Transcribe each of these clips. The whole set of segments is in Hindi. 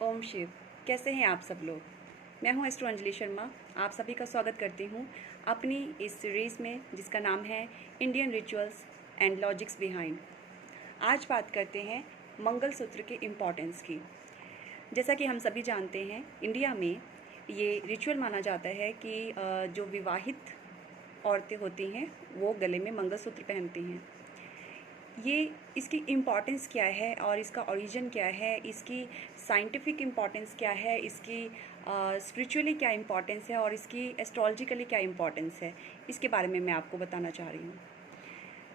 ओम शिव। कैसे हैं आप सब लोग। मैं हूं एस्ट्रो अंजलि शर्मा। आप सभी का स्वागत करती हूं अपनी इस सीरीज़ में जिसका नाम है Indian rituals and logics behind. आज बात करते हैं मंगलसूत्र के इम्पोर्टेंस की। जैसा कि हम सभी जानते हैं, इंडिया में ये रिचुअल माना जाता है कि जो विवाहित औरतें होती हैं वो गले में मंगलसूत्र पहनती हैं। ये इसकी इम्पॉर्टेंस क्या है और इसका ओरिजिन क्या है, इसकी साइंटिफिक इम्पॉर्टेंस क्या है, इसकी स्पिरिचुअली क्या इम्पॉर्टेंस है और इसकी एस्ट्रोलॉजिकली क्या इम्पॉर्टेंस है, इसके बारे में मैं आपको बताना चाह रही हूँ।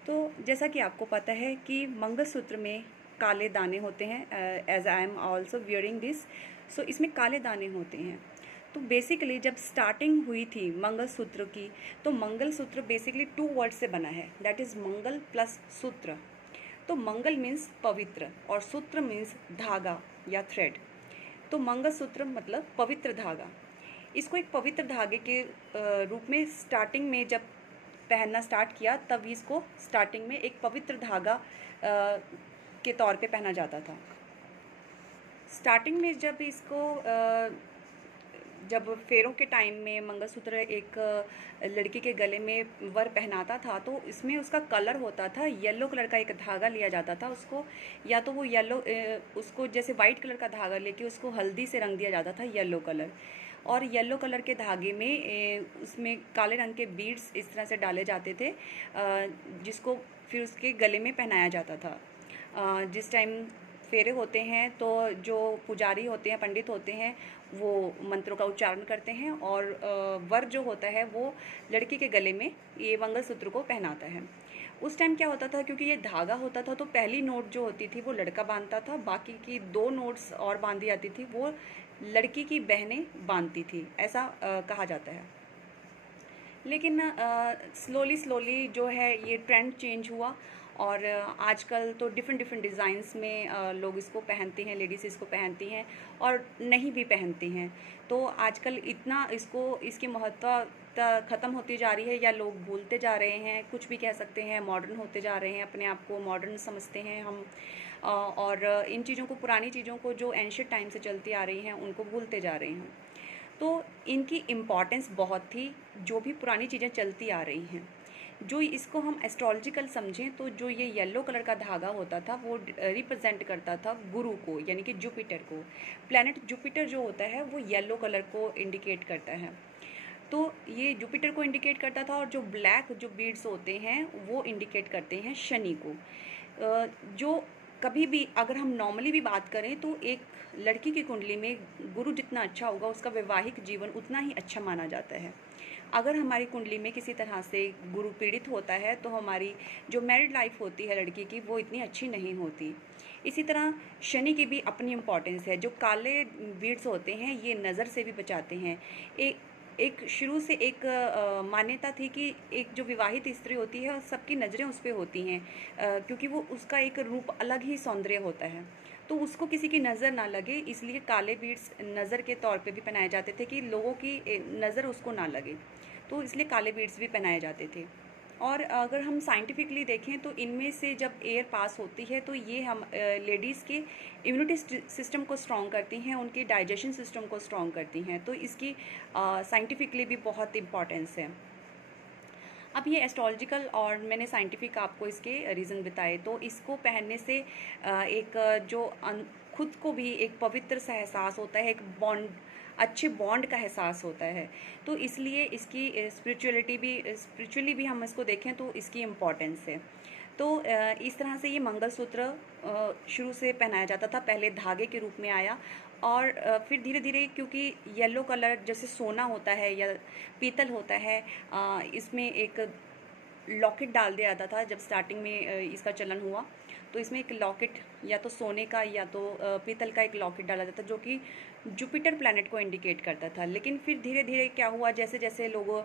तो जैसा कि आपको पता है कि मंगलसूत्र में काले दाने होते हैं, as I am also wearing this, so इसमें काले दाने होते हैं। तो बेसिकली जब स्टार्टिंग हुई थी मंगलसूत्र की, तो मंगलसूत्र बेसिकली 2 वर्ड से बना है, दैट इज़ मंगल प्लस सूत्र। तो मंगल मीन्स पवित्र और सूत्र मीन्स धागा या थ्रेड। तो मंगलसूत्र मतलब पवित्र धागा। इसको एक पवित्र धागे के रूप में स्टार्टिंग में जब पहनना स्टार्ट किया, तब इसको स्टार्टिंग में एक पवित्र धागा के तौर पे पहना जाता था। स्टार्टिंग में जब इसको जब फेरों के टाइम में मंगलसूत्र एक लड़की के गले में वर पहनाता था, तो इसमें उसका कलर होता था, येलो कलर का एक धागा लिया जाता था उसको, या तो वो येलो उसको जैसे वाइट कलर का धागा लेके उसको हल्दी से रंग दिया जाता था, येलो कलर। और येलो कलर के धागे में उसमें काले रंग के बीड्स इस तरह से डाले जाते थे, जिसको फिर उसके गले में पहनाया जाता था। जिस टाइम फेरे होते हैं तो जो पुजारी होते हैं, पंडित होते हैं, वो मंत्रों का उच्चारण करते हैं और वर जो होता है वो लड़की के गले में ये मंगलसूत्र को पहनाता है। उस टाइम क्या होता था, क्योंकि ये धागा होता था तो पहली नोट जो होती थी वो लड़का बांधता था, बाकी की 2 नोट्स और बांधी जाती थी वो लड़की की बहनें बांधती थी, ऐसा कहा जाता है। लेकिन स्लोली जो है ये ट्रेंड चेंज हुआ और आजकल तो डिफरेंट डिज़ाइंस में लोग इसको पहनते हैं, लेडीज़ इसको पहनती हैं और नहीं भी पहनती हैं। तो आजकल इतना इसकी महत्वता ख़त्म होती जा रही है या लोग भूलते जा रहे हैं, कुछ भी कह सकते हैं, मॉडर्न होते जा रहे हैं, अपने आप को मॉडर्न समझते हैं हम, और इन चीज़ों को, पुरानी चीज़ों को जो एंशिएंट टाइम से चलती आ रही हैं उनको भूलते जा रहे हैं। तो इनकी इम्पॉर्टेंस बहुत थी, जो भी पुरानी चीज़ें चलती आ रही हैं। जो इसको हम एस्ट्रोलॉजिकल समझें तो जो ये येलो कलर का धागा होता था वो रिप्रेजेंट करता था गुरु को, यानी कि जुपिटर को। प्लैनेट जुपिटर जो होता है वो येलो कलर को इंडिकेट करता है, तो ये जुपिटर को इंडिकेट करता था। और जो ब्लैक जो बीड्स होते हैं वो इंडिकेट करते हैं शनि को। जो कभी भी अगर हम नॉर्मली भी बात करें तो एक लड़की की कुंडली में गुरु जितना अच्छा होगा उसका वैवाहिक जीवन उतना ही अच्छा माना जाता है। अगर हमारी कुंडली में किसी तरह से गुरु पीड़ित होता है तो हमारी जो मैरिड लाइफ होती है लड़की की वो इतनी अच्छी नहीं होती। इसी तरह शनि की भी अपनी इम्पॉर्टेंस है। जो काले बीड्स होते हैं ये नज़र से भी बचाते हैं। एक शुरू से एक मान्यता थी कि एक जो विवाहित स्त्री होती है सबकी नज़रें उस पर होती हैं, क्योंकि वो उसका एक रूप अलग ही सौंदर्य होता है, तो उसको किसी की नज़र ना लगे, इसलिए काले बीड्स नज़र के तौर पे भी पहनाए जाते थे कि लोगों की नज़र उसको ना लगे, तो इसलिए काले बीड्स भी पहनाए जाते थे। और अगर हम साइंटिफिकली देखें तो इनमें से जब एयर पास होती है तो ये हम लेडीज़ के इम्यूनिटी सिस्टम को स्ट्रॉन्ग करती हैं, उनके डाइजेशन सिस्टम को स्ट्रॉन्ग करती हैं, तो इसकी साइंटिफिकली भी बहुत इम्पॉर्टेंस है। अब ये एस्ट्रोलॉजिकल और मैंने साइंटिफिक आपको इसके रीज़न बताए। तो इसको पहनने से एक जो खुद को भी एक पवित्र सा एहसास होता है, एक बॉन्ड, अच्छे बॉन्ड का एहसास होता है, तो इसलिए इसकी स्पिरिचुअली भी हम इसको देखें तो इसकी इम्पॉर्टेंस है। तो इस तरह से ये मंगलसूत्र शुरू से पहनाया जाता था, पहले धागे के रूप में आया और फिर धीरे धीरे, क्योंकि येलो कलर जैसे सोना होता है या पीतल होता है, इसमें एक लॉकेट डाल दिया जाता था। जब स्टार्टिंग में इसका चलन हुआ तो इसमें एक लॉकेट या तो सोने का या तो पीतल का एक लॉकेट डाला जाता जो कि जुपिटर प्लैनेट को इंडिकेट करता था। लेकिन फिर धीरे धीरे क्या हुआ, जैसे जैसे लोगों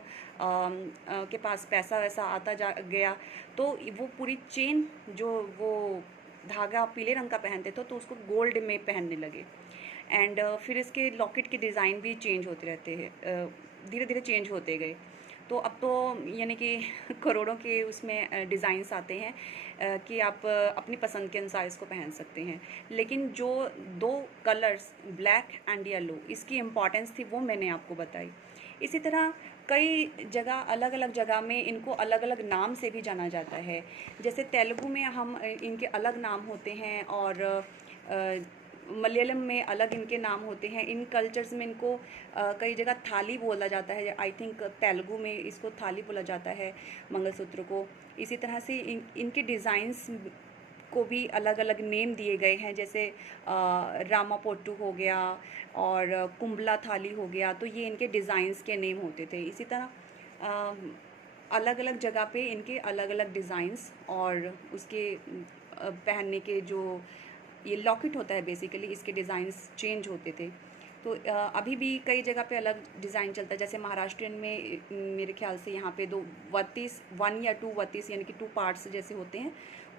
के पास पैसा वैसा आता जा गया तो वो पूरी चेन जो वो धागा पीले रंग का पहनते थे तो उसको गोल्ड में पहनने लगे। एंड फिर इसके लॉकेट के डिज़ाइन भी चेंज होते रहते हैं, धीरे धीरे चेंज होते गए। तो अब तो यानी कि करोड़ों के उसमें डिज़ाइंस आते हैं कि आप अपनी पसंद के अनुसार इसको पहन सकते हैं। लेकिन जो 2 कलर्स ब्लैक एंड येलो, इसकी इम्पॉर्टेंस थी वो मैंने आपको बताई। इसी तरह कई जगह अलग अलग जगह में इनको अलग अलग नाम से भी जाना जाता है। जैसे तेलुगु में हम इनके अलग नाम होते हैं और मलयालम में अलग इनके नाम होते हैं। इन कल्चर्स में इनको कई जगह थाली बोला जाता है। आई थिंक तेलुगु में इसको थाली बोला जाता है मंगलसूत्र को। इसी तरह से इनके डिज़ाइंस को भी अलग अलग नेम दिए गए हैं। जैसे रामापोट्टू हो गया और कुंबला थाली हो गया, तो ये इनके डिज़ाइंस के नेम होते थे। इसी तरह अलग अलग जगह पे इनके अलग अलग डिज़ाइंस और उसके पहनने के जो ये लॉकेट होता है बेसिकली, इसके डिज़ाइंस चेंज होते थे। तो अभी भी कई जगह पे अलग डिज़ाइन चलता है। जैसे महाराष्ट्रियन में मेरे ख्याल से यहाँ पे 2 बत्तीस 1 या 2 बत्तीस यानी कि 2 पार्ट्स जैसे होते हैं,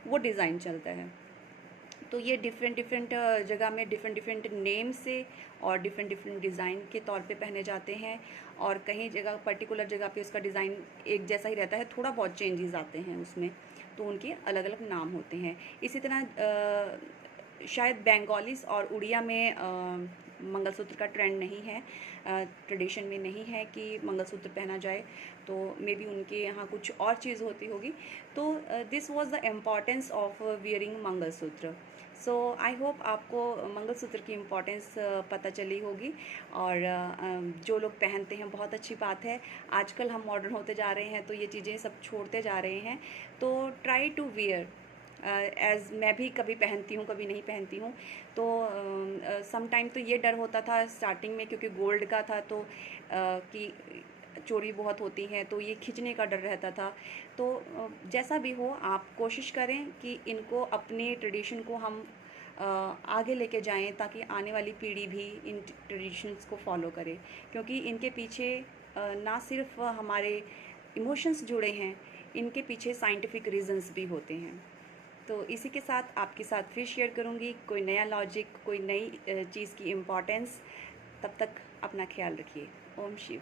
वो डिज़ाइन चलता है। तो ये डिफरेंट डिफरेंट जगह में डिफरेंट डिफरेंट नेम से और डिफरेंट डिफरेंट डिज़ाइन के तौर पे पहने जाते हैं। और कहीं जगह पर्टिकुलर जगह पे उसका डिज़ाइन एक जैसा ही रहता है, थोड़ा बहुत चेंजेस आते हैं उसमें, तो उनके अलग अलग नाम होते हैं। इसी तरह शायद बंगालीस और उड़िया में मंगलसूत्र का ट्रेंड नहीं है, ट्रेडिशन में नहीं है कि मंगलसूत्र पहना जाए, तो मे बी उनके यहाँ कुछ और चीज़ होती होगी। तो this was the importance of wearing mangalsutra. So I hope आपको मंगलसूत्र की इम्पॉर्टेंस पता चली होगी। और जो लोग पहनते हैं बहुत अच्छी बात है। आजकल हम मॉडर्न होते जा रहे हैं तो ये चीज़ें सब छोड़ते जा रहे हैं। तो ट्राई टू वियर एज़ मैं भी कभी पहनती हूँ, कभी नहीं पहनती हूँ। तो सम टाइम तो ये डर होता था स्टार्टिंग में, क्योंकि गोल्ड का था तो कि चोरी बहुत होती हैं, तो ये खींचने का डर रहता था। तो जैसा भी हो, आप कोशिश करें कि इनको अपने ट्रेडिशन को हम आगे लेके जाएं, ताकि आने वाली पीढ़ी भी इन ट्रेडिशंस को फॉलो करे। क्योंकि इनके पीछे ना सिर्फ हमारे इमोशंस जुड़े हैं, इनके पीछे साइंटिफिक रीजंस भी होते हैं। तो इसी के साथ आपके साथ फिर शेयर करूँगी कोई नया लॉजिक, कोई नई चीज़ की इम्पोर्टेंस। तब तक अपना ख्याल रखिए। ओम शिव।